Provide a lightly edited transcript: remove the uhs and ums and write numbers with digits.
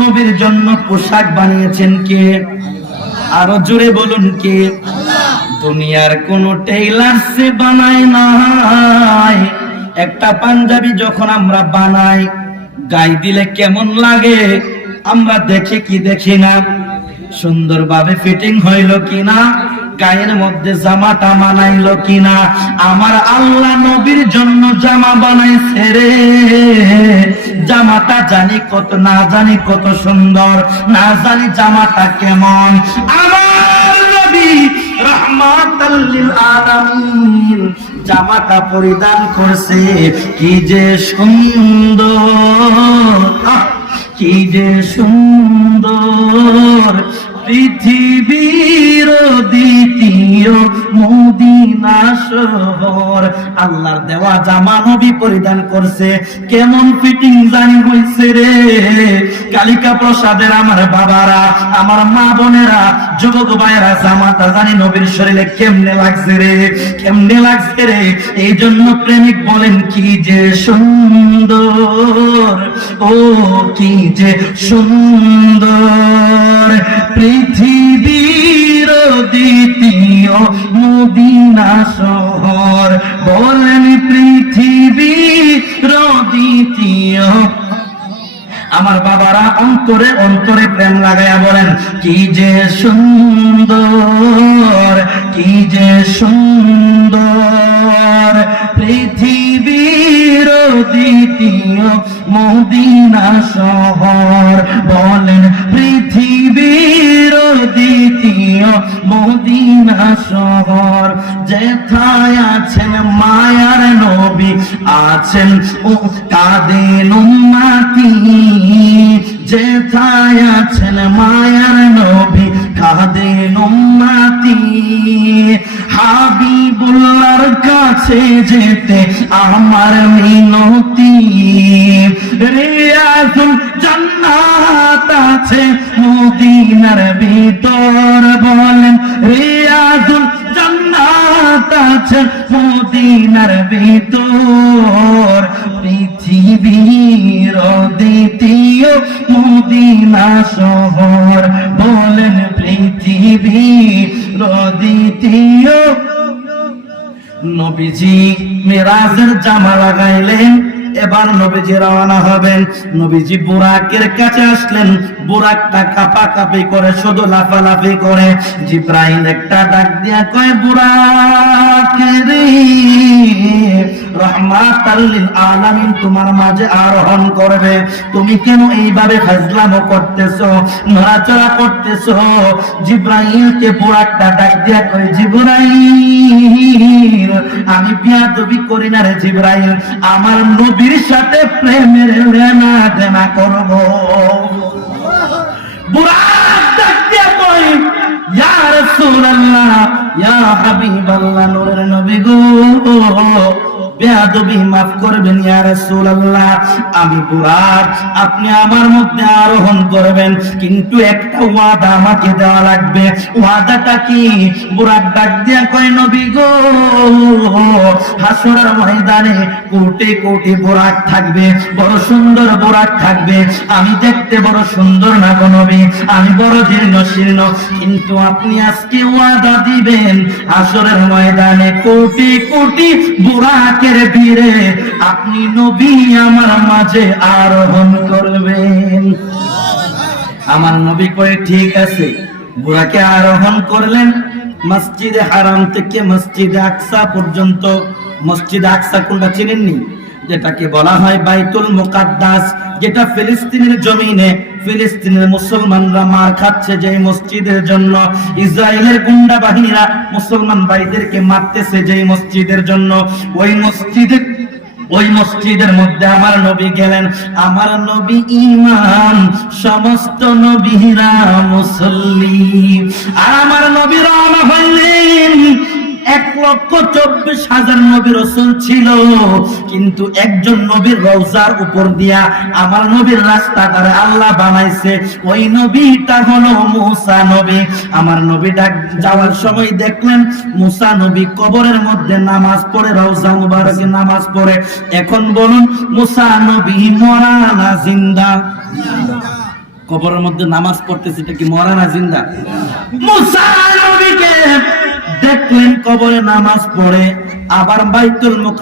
নবীর জন্য পোশাক বানিয়েছেন কে? আরো জোরে বলুন কে? দুনিয়ার কোন টেইলার সে বানায় নাই। একটা পাঞ্জাবি যখন আমরা বানাই, গায়ে দিলে কেমন লাগে আমরা দেখি কি দেখি না? সুন্দরভাবে ফিটিং হইল কিনা, গায়ের মধ্যে জামাটা মানাইল কিনা? আমার আল্লাহ নবীর জন্য জামা বানাইছে রে। জামাটা জানি কত, না জানি কত সুন্দর, না জানি জামাটা কেমন। আমার নবী রাহমাতাল লিল আলামিন জামাটা পরিধান করছে, কি যে সুন্দর, কি যে সুন্দর। পৃথিবীর দ্বিতীয় মদিনা শহর, আল্লাহর দেওয়া জামা নবী পরিধান করছে, কেমন ফিটিং জানি হইছে রে। কালিকা প্রসাদের আমার বাবারা, আমার মা বোনেরা, যুবক ভাইয়েরা, জামাটা জানি নবীর শরীরে কেমনে লাগছে রে, কেমনে লাগছে রে। এই জন্য প্রেমিক বলেন, কি যে সুন্দর, ও কি যে সুন্দর। পৃথিবীর দ্বিতীয় মদিনা শহর, বলেন পৃথিবীর দ্বিতীয়। আমার বাবারা অন্তরে অন্তরে প্রেম লাগাইয়া বলেন, কি যে সুন্দর, কি যে সুন্দর। পৃথিবীর দ্বিতীয় মদিনা শহর, বলেন পৃথিবীর দ্বিতীয় মদিনা শহর। যেথায় আছেন মায়ার নবী, আছেন ও কাঁদেন উম্মতি। যেথায় আছেন মায়ার নবী, কাঁদেন উম্মতি। হাবিবুল্লাহর কাছে যেতে আমার মিনতি। রিয়াজুল জান্নাত আছে মদিনার ভিতর, বলেন রিয়াজুল জান্নাত আছে মদিনার ভিতর। পৃথিবীর দ্বিতীয় মদিনা শহর, বলেন পৃথিবীর দ্বিতীয়। নবীজি মেরাজের জামা লাগাইলেন, এবার নবীজি রওনা হবেন। নবীজি বুরাকের কাছে আসলেন, বুরাকটা কাঁপাকাঁপি করে, শুধু লাফালাফি করে। জিব্রাইল একটা ডাক দিয়া কয়, বুরাক রে, রহমাতাল লিল আলামিন তোমার মাঝে আরোহণ করবে, তুমি কেন এইভাবে ফাজলামো করতেছো, নড়াচড়া করতেছো? জিব্রাইলকে বুরাকটা ডাক দিয়া কয়, জিব্রাইল আমি বিয়াদবি করি না রে জিব্রাইল, আমার নবীর সাথে প্রেমের লেনা দেনা করব। বুরাক ডাক দিয়া কয়, ইয়া রাসূলুল্লাহ, ইয়া হাবিবাল্লাহ, নূরের নবী গো, বেয়াদবি মাফ করবেন ইয়া রাসূলুল্লাহ, আমি বুরাক, আপনি আমার মধ্যে আরোহণ করবেন, কিন্তু একটা ওয়াদা আমাকে দেওয়া লাগবে। ওয়াদাটা কি? বুরাক ডাক দিয়া কয়, নবী গো, হাসরের ময়দানে কোটি কোটি বুরাক থাকবে, বড় সুন্দর বুরাক থাকবে, আমি দেখতে বড় সুন্দর না গো নবী, আমি বড় জীর্ণ শীর্ণ, কিন্তু আপনি আজকে ওয়াদা দিবেন হাসরের ময়দানে কোটি কোটি বুরাকের ভিড়ে আপনি নবী আমার মাঝে আরোহণ করবেন। আমার নবী কয়ে ঠিক আছে। বুরাকে আরোহণ করলেন। মসজিদে হারাম থেকে মসজিদে আকসা পর্যন্ত। মসজিদে আকসা কোনটা চিনেননি? যেটাকে বলা হয় বাইতুল মুকাদ্দাস, যেটা ফিলিস্তিনের জমিনে ফিলিস্তিনের মুসলমানরা মার খাচ্ছে যে মসজিদের জন্য, ইসরায়েলের গুন্ডা বাহিনীরা মুসলমান ভাইদেরকে মারতেছে যে মসজিদের জন্য, ওই মসজিদের মধ্যে আমার নবী গেলেন। আমার নবী ইমাম, সমস্ত নবীরা মুসল্লি। আর আমার নবী রওনা হইলেন। 1,24,000 নবী রাসূল ছিল, কিন্তু একজন নবীর রওজার উপর দিয়া আমার নবীর রাস্তাটারে আল্লাহ বানাইছে, ওই নবীটা হলো মুসা নবী। আমার নবীটা যাওয়ার সময় দেখলেন মুসা নবী কবরের মধ্যে নামাজ পড়ে, রওজা মুবারকে নামাজ পড়ে। এখন বলুন, মুসা নবী মরা না জিন্দা? কবরের মধ্যে নামাজ পড়তেছে, এটা কি মরা না জিন্দা? মুসা নবীকে দেখলেন কবরে নামাজ পড়ে, আবার বাইতুল মুকাদ্দাস